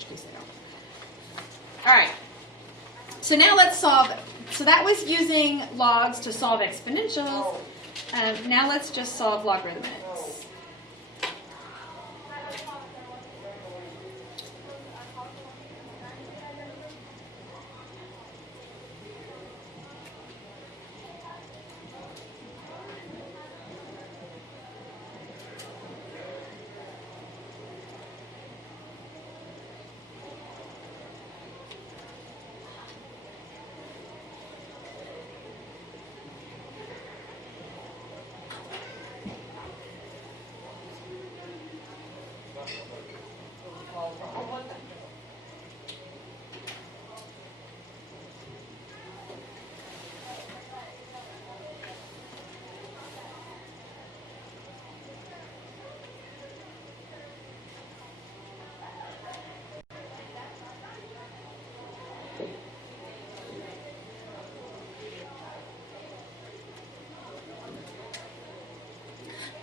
which case they don't. All right. So now let's solve. So that was using logs to solve exponentials. Now let's just solve logarithmics.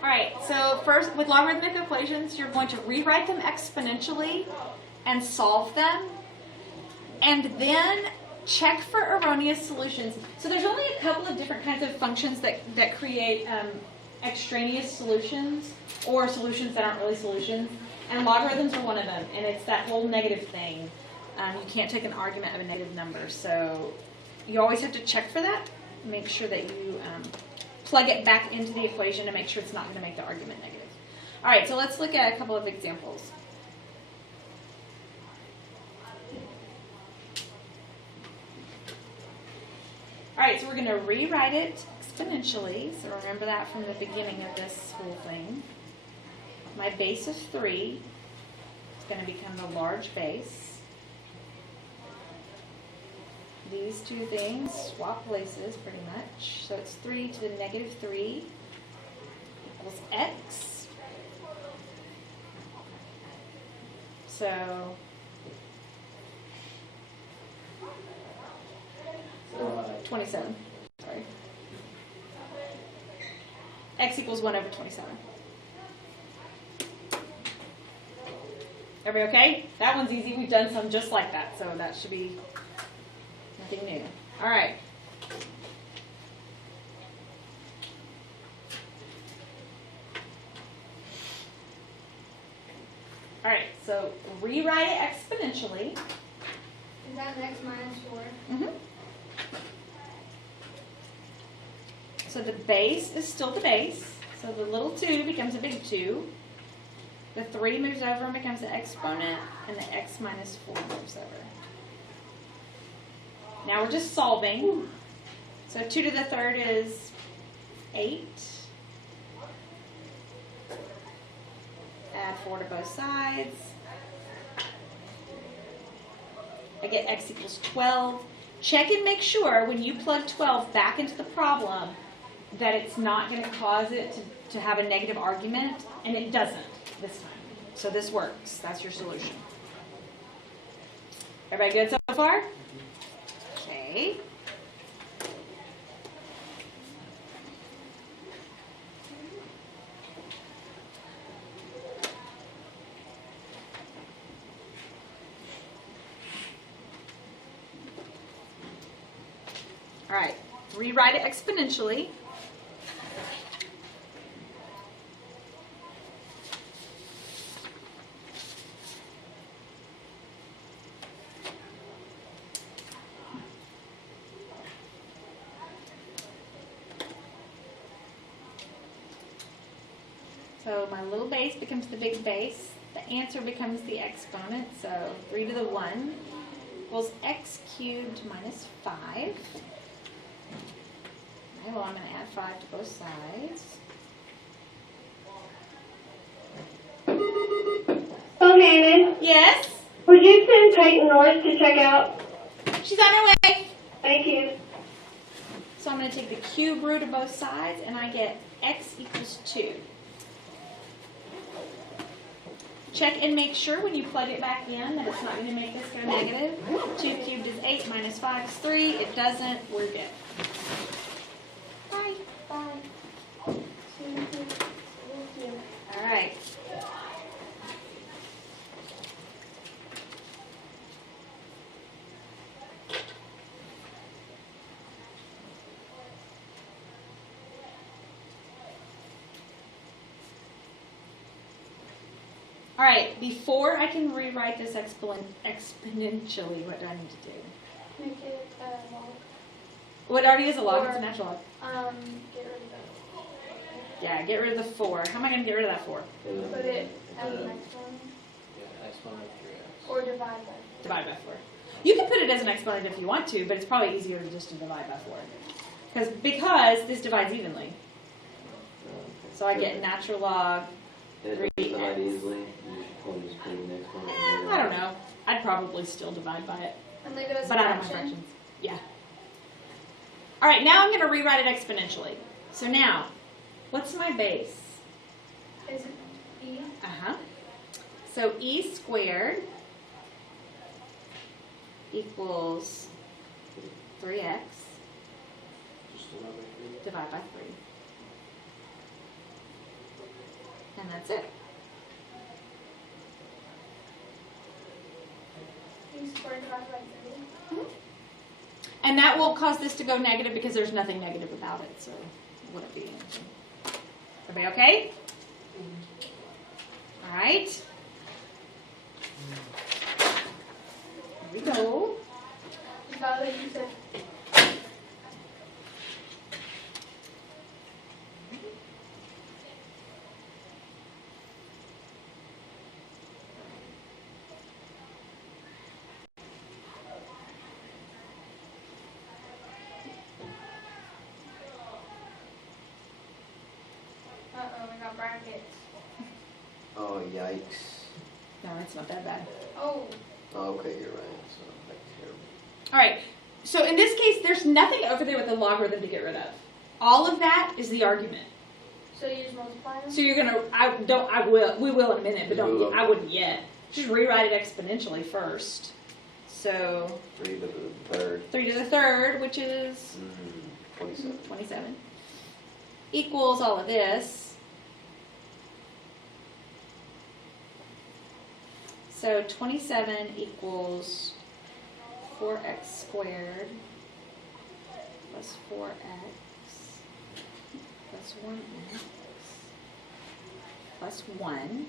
All right, so first with logarithmic equations, you're going to rewrite them exponentially and solve them, and then check for erroneous solutions. So there's only a couple of different kinds of functions that create extraneous solutions, or solutions that aren't really solutions, and logarithms are one of them, and it's that whole negative thing. You can't take an argument of a negative number, so you always have to check for that. Make sure that you plug it back into the equation to make sure it's not going to make the argument negative. All right, so let's look at a couple of examples. All right, so we're going to rewrite it exponentially. So remember that from the beginning of this whole thing. My base of 3 is going to become the large base. These two things swap places pretty much. So it's 3 to the negative 3 equals x. So 27. Sorry. X equals 1 over 27. Everybody okay? That one's easy. We've done some just like that, so that should be nothing new. All right. All right, so rewrite it exponentially. Is that x minus 4? Mm-hmm. So the base is still the base. So the little 2 becomes a big 2. The 3 moves over and becomes the exponent, and the x minus 4 moves over. Now we're just solving. So 2 to the third is 8. Add 4 to both sides. I get x equals 12. Check and make sure when you plug 12 back into the problem that it's not going to cause it to have a negative argument, and it doesn't this time. So this works. That's your solution. Everybody good so far? Okay. All right, rewrite it exponentially. So my little base becomes the big base. The answer becomes the exponent. So 3 to the 1 equals x cubed minus 5. Okay, well, I'm going to add 5 to both sides. Oh, Shannon. Yes? Would you send Peyton Norris to check out? She's on her way. Thank you. So I'm going to take the cube root of both sides, and I get x equals 2. Check and make sure when you plug it back in that it's not going to make this go negative. 2 cubed is 8 minus 5 is 3. It doesn't. We're good. Bye. Bye. Thank you. All right. All right, before I can rewrite this exponentially, what do I need to do? Make it log. What already is a log? Or- It's a natural log. Get rid of that. Yeah, get rid of the 4. How am I going to get rid of that 4? Put it as an exponent. Yeah, exponent of 3x. Or divide by. Divide by 4. You can put it as an exponent if you want to, but it's probably easier just to divide by 4. Because this divides evenly. So I get natural log. And it doesn't divide easily. You should probably just put the next one. I don't know. I'd probably still divide by it. And leave it as But a I don't have fraction. fractions. Yeah. All right, now I'm going to rewrite it exponentially. So now, what's my base? Is it e? Uh-huh. So e squared equals 3x Just another divided by 3. And that's it. E squared divided by 3. And that won't cause this to go negative because there's nothing negative about it, so it wouldn't be anything. Everybody okay? All right. Here we go. Is that what you said? Uh-oh, we got brackets. Oh, yikes. No, it's not that bad. Oh, Oh, okay, you're right. So, like, terrible. All right. So in this case, there's nothing over there with the logarithm to get rid of. All of that is the argument. so you just multiply them? So you're gonna, we will in a minute, but I wouldn't yet. Just rewrite it exponentially first. So 3 to the third. 3 to the third, which is 27. 27, equals all of this. So 27 equals 4x squared plus 4x plus 1x plus 1.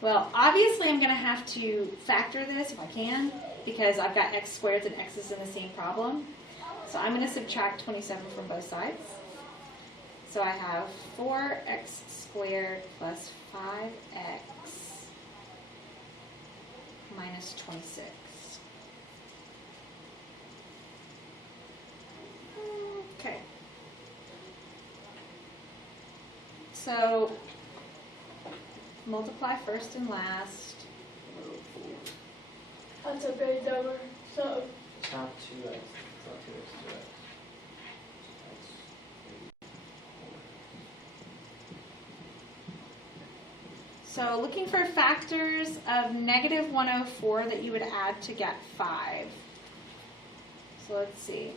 Well, obviously I'm going to have to factor this if I can, because I've got x squared and x's in the same problem. So I'm going to subtract 27 from both sides. So I have 4x squared plus 5x minus 26. Okay. So multiply first and last. That's a big number. So It's not 2x. It's not 2x, 2x. So looking for factors of negative 104 that you would add to get 5. So let's see.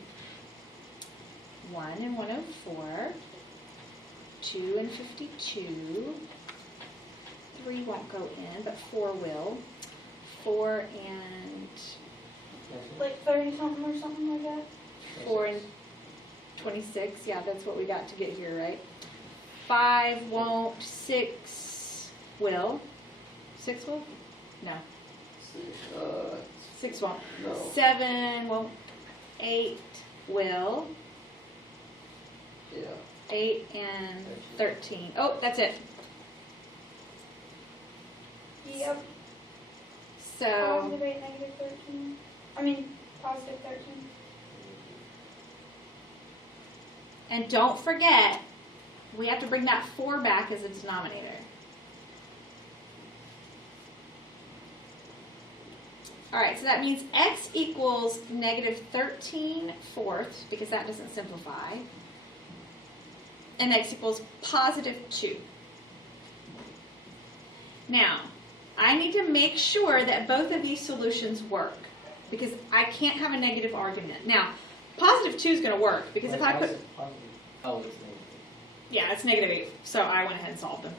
1 and 104. 2 and 52. 3 won't go in, but 4 will. 4 and like 30 something or something like that? 4 and 26. Yeah, that's what we got to get here, right? 5 won't. 6 will. 6 will? No. 6 won't. No. 7 won't. 8 will. Yeah. 8 and 13. Oh, that's it. Yep. So, Positive 8, negative 13. I mean, positive 13. and don't forget, we have to bring that 4 back as a denominator. All right, so that means x equals negative 13 fourths, because that doesn't simplify. And x equals positive 2. Now, I need to make sure that both of these solutions work, because I can't have a negative argument. Now, positive 2 is going to work, because if I put... Oh, it's negative. Yeah, it's negative 8, so I went ahead and solved them.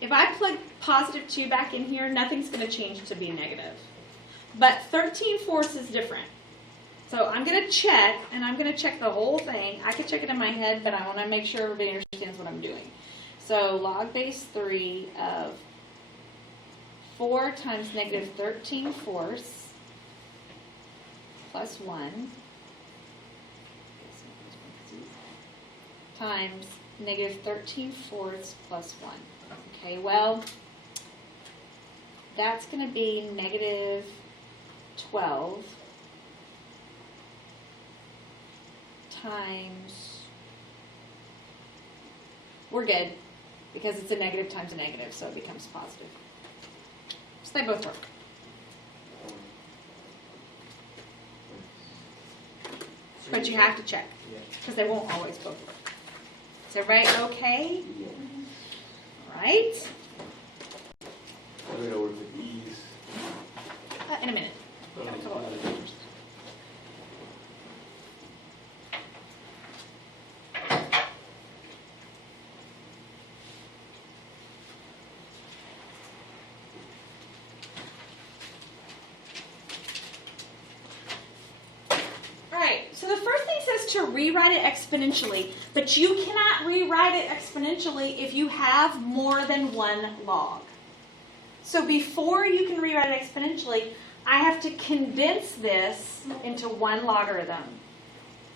If I plug positive 2 back in here, nothing's going to change to be negative. But 13 fourths is different. So I'm going to check, and I'm going to check the whole thing. I could check it in my head, but I want to make sure everybody understands what I'm doing. So log base 3 of 4 times negative 13 fourths plus 1 times negative 13 fourths plus 1. Okay, well, that's going to be negative 12 times, we're good, because it's a negative times a negative, so it becomes positive. So they both work. But you have to check, Yeah. because they won't always both work. Is everybody okay? Yeah. All right. I'm gonna work with these. In a minute. Got a couple other things. Alright, so the first thing says to rewrite it exponentially, but you cannot rewrite it exponentially if you have more than one log. So before you can rewrite it exponentially, I have to condense this into one logarithm,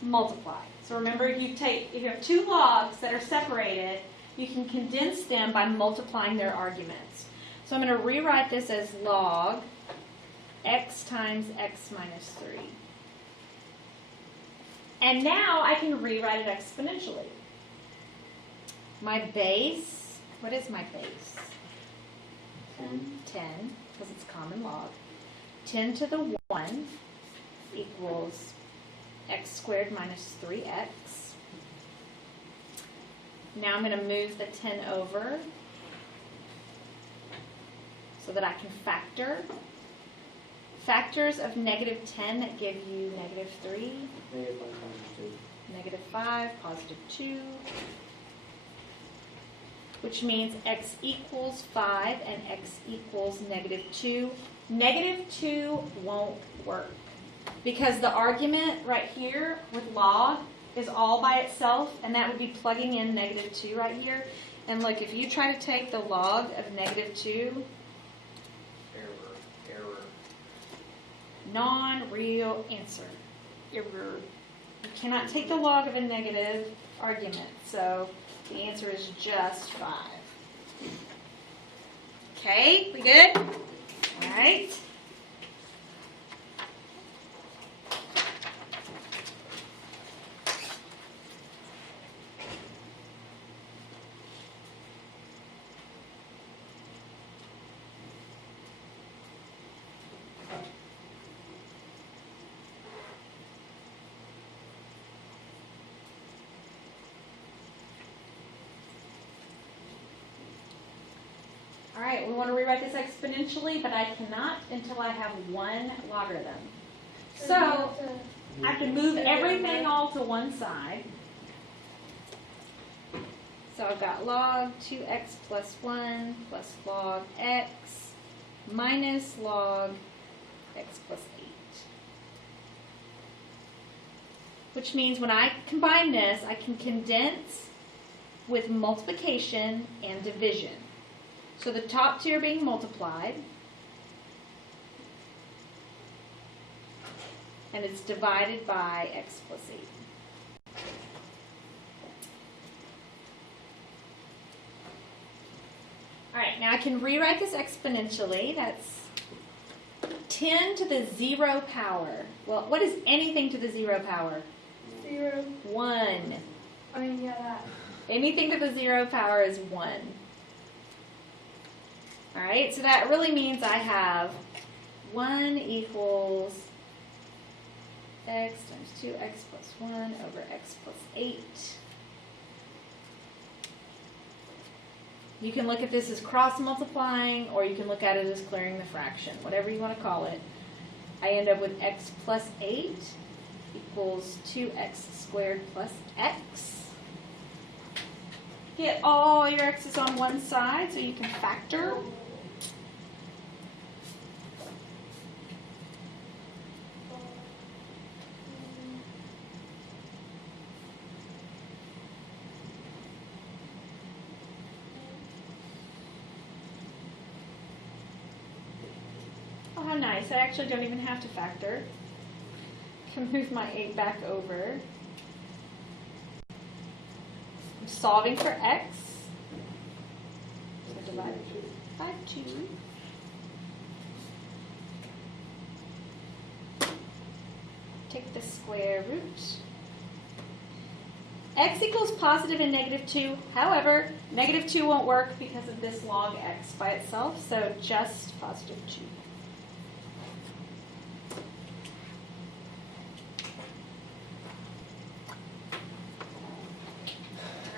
multiply. So remember, if you have two logs that are separated, you can condense them by multiplying their arguments. So I'm going to rewrite this as log x times x minus 3. And now I can rewrite it exponentially. My base, what is my base? 10, because it's common log. 10 to the 1 equals x squared minus 3x. Now I'm going to move the 10 over so that I can factor. Factors of negative 10 that give you negative 3, Negative 1 times 2. negative 5, positive 2, which means x equals 5 and x equals negative 2. Negative 2 won't work because the argument right here with log is all by itself, and that would be plugging in negative 2 right here. And look, if you try to take the log of negative 2, Error. non-real answer. Error. You cannot take the log of a negative argument, so the answer is just 5. Okay, we good? All right. All right, we want to rewrite this exponentially, but I cannot until I have one logarithm. So I have to move everything all to one side. So I've got log 2x plus 1 plus log x minus log x plus 8. Which means when I combine this, I can condense with multiplication and division. So the top two are being multiplied, and it's divided by x plus 8. All right, now I can rewrite this exponentially. That's 10 to the 0 power. Well, what is anything to the 0 power? 0. 1. I mean, yeah, that. Anything to the 0 power is 1. All right, so that really means I have 1 equals x times 2x plus 1 over x plus 8. You can look at this as cross multiplying, or you can look at it as clearing the fraction, whatever you want to call it. I end up with x plus 8 equals 2x squared plus x. Get all your x's on one side so you can factor. how nice. I actually don't even have to factor. Can move my 8 back over. I'm solving for x. So divide by 2. Take the square root. X equals positive and negative 2. However, negative 2 won't work because of this log x by itself, so just positive 2.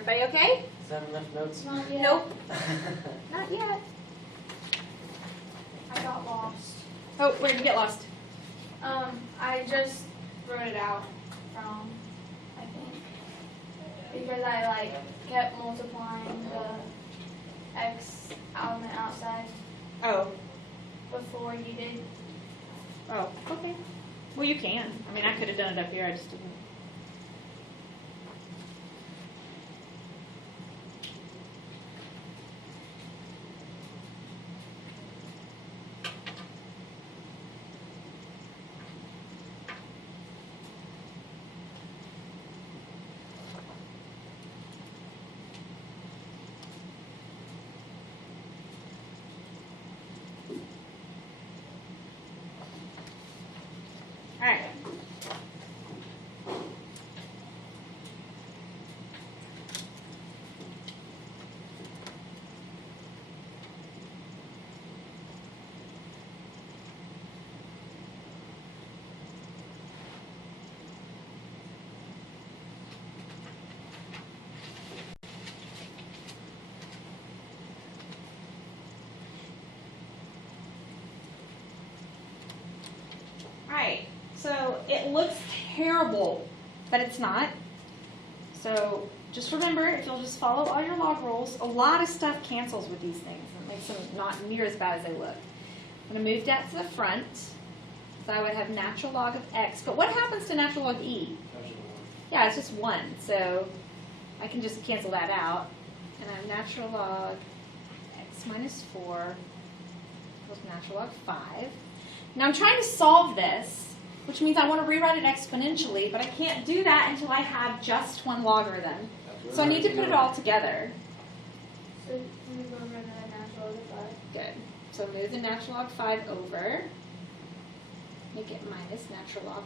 Everybody okay? Is that enough notes? Not yet. Nope. Not yet. I got lost. Oh, where did you get lost? I just wrote it out from, I think, because I like kept multiplying the x out on the outside Oh. before you did. Oh, okay. Well, you can. I mean, I could have done it up here. I just didn't. All right. Alright, so it looks terrible, but it's not. So just remember, if you'll just follow all your log rules, a lot of stuff cancels with these things. It makes them not near as bad as they look. I'm going to move that to the front. So I would have natural log of x. But what happens to natural log e? Yeah, it's just 1. So I can just cancel that out. And I have natural log x minus 4 equals natural log 5. Now I'm trying to solve this, which means I want to rewrite it exponentially, but I can't do that until I have just one logarithm. So I need to put it all together. So move over the natural log of 5. Good. So move the natural log 5 over. Make it minus natural log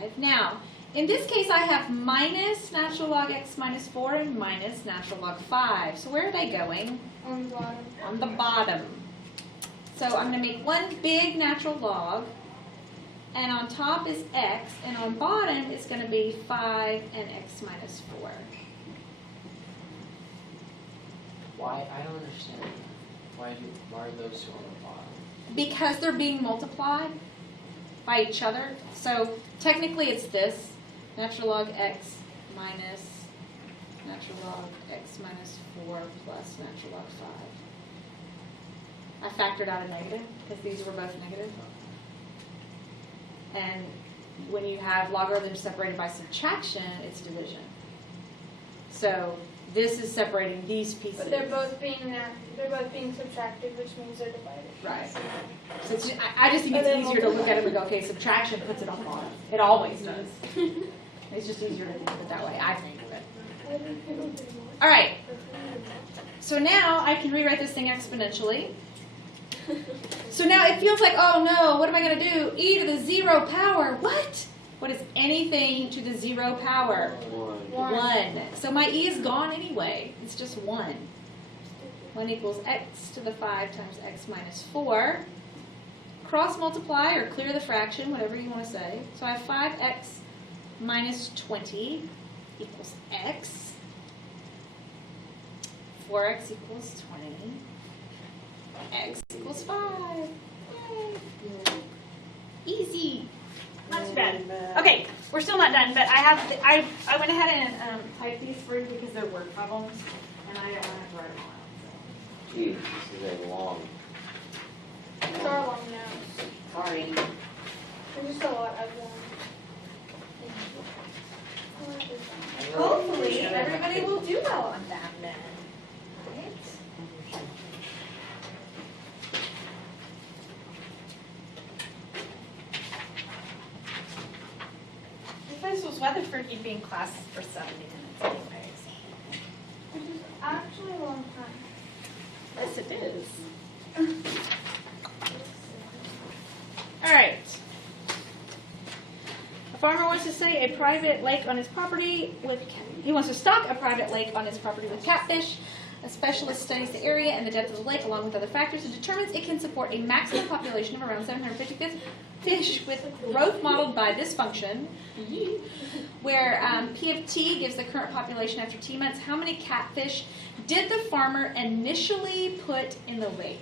5. Now, in this case, I have minus natural log x minus 4 and minus natural log 5. So where are they going? On the bottom. On the bottom. So I'm going to make one big natural log, and on top is x, and on bottom it's going to be 5 and x minus 4. Why? I don't understand. Why are those two on the bottom? Because they're being multiplied by each other. So technically it's this, natural log x minus natural log x minus 4 plus natural log 5. I factored out a negative because these were both negative. And when you have logarithms separated by subtraction, it's division. So this is separating these pieces. But they're both being subtracted, which means they're divided. Right. So it's just, I just think it's easier to look at it and go, okay, subtraction puts it on the bottom. It always does. It's just easier to think of it that way, I think. But. All right. So now I can rewrite this thing exponentially. So now it feels like, oh no, what am I going to do? E to the 0 power. What? What is anything to the 0 power? 1. So my e is gone anyway. It's just 1. 1 equals x to the 5 times x minus 4. Cross multiply or clear the fraction, whatever you want to say. So I have 5x minus 20 equals x. 4x equals 20. X equals 5. Yay. Easy. Not too bad. Okay, we're still not done, but I went ahead and typed these for you because they're word problems, and I don't want to have to write them all out. Gee, this is a long. These are long notes. Sorry. There's just a lot of them. So hopefully everybody will do well on that then. Right? Weatherford, he'd be in class for 70 minutes anyways. Which is actually a long time. Yes, it is. All right. A farmer wants to say a private lake on his property with. He wants to stock a private lake on his property with catfish. A specialist studies the area and the depth of the lake along with other factors and determines it can support a maximum population of around 750 fish with growth modeled by this function, where P of T gives the current population after T months. How many catfish did the farmer initially put in the lake?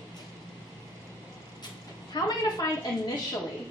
How am I going to find initially?